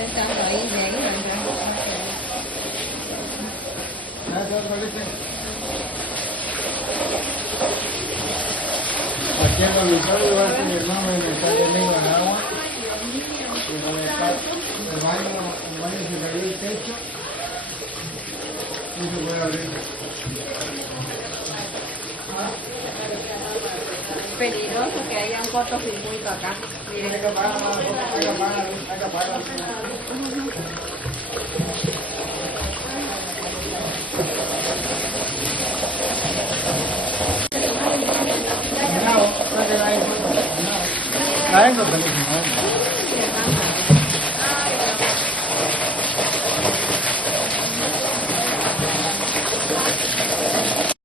Estando ahí, de ahí, aquí en el dormitorio va a ser mi hermano y me está teniendo el agua. Y donde está el baño se cayó el techo. Y se puede abrir. peligroso que haya un cortocircuito acá. Miren. Hay que apagar, hay que apagar. Adentro,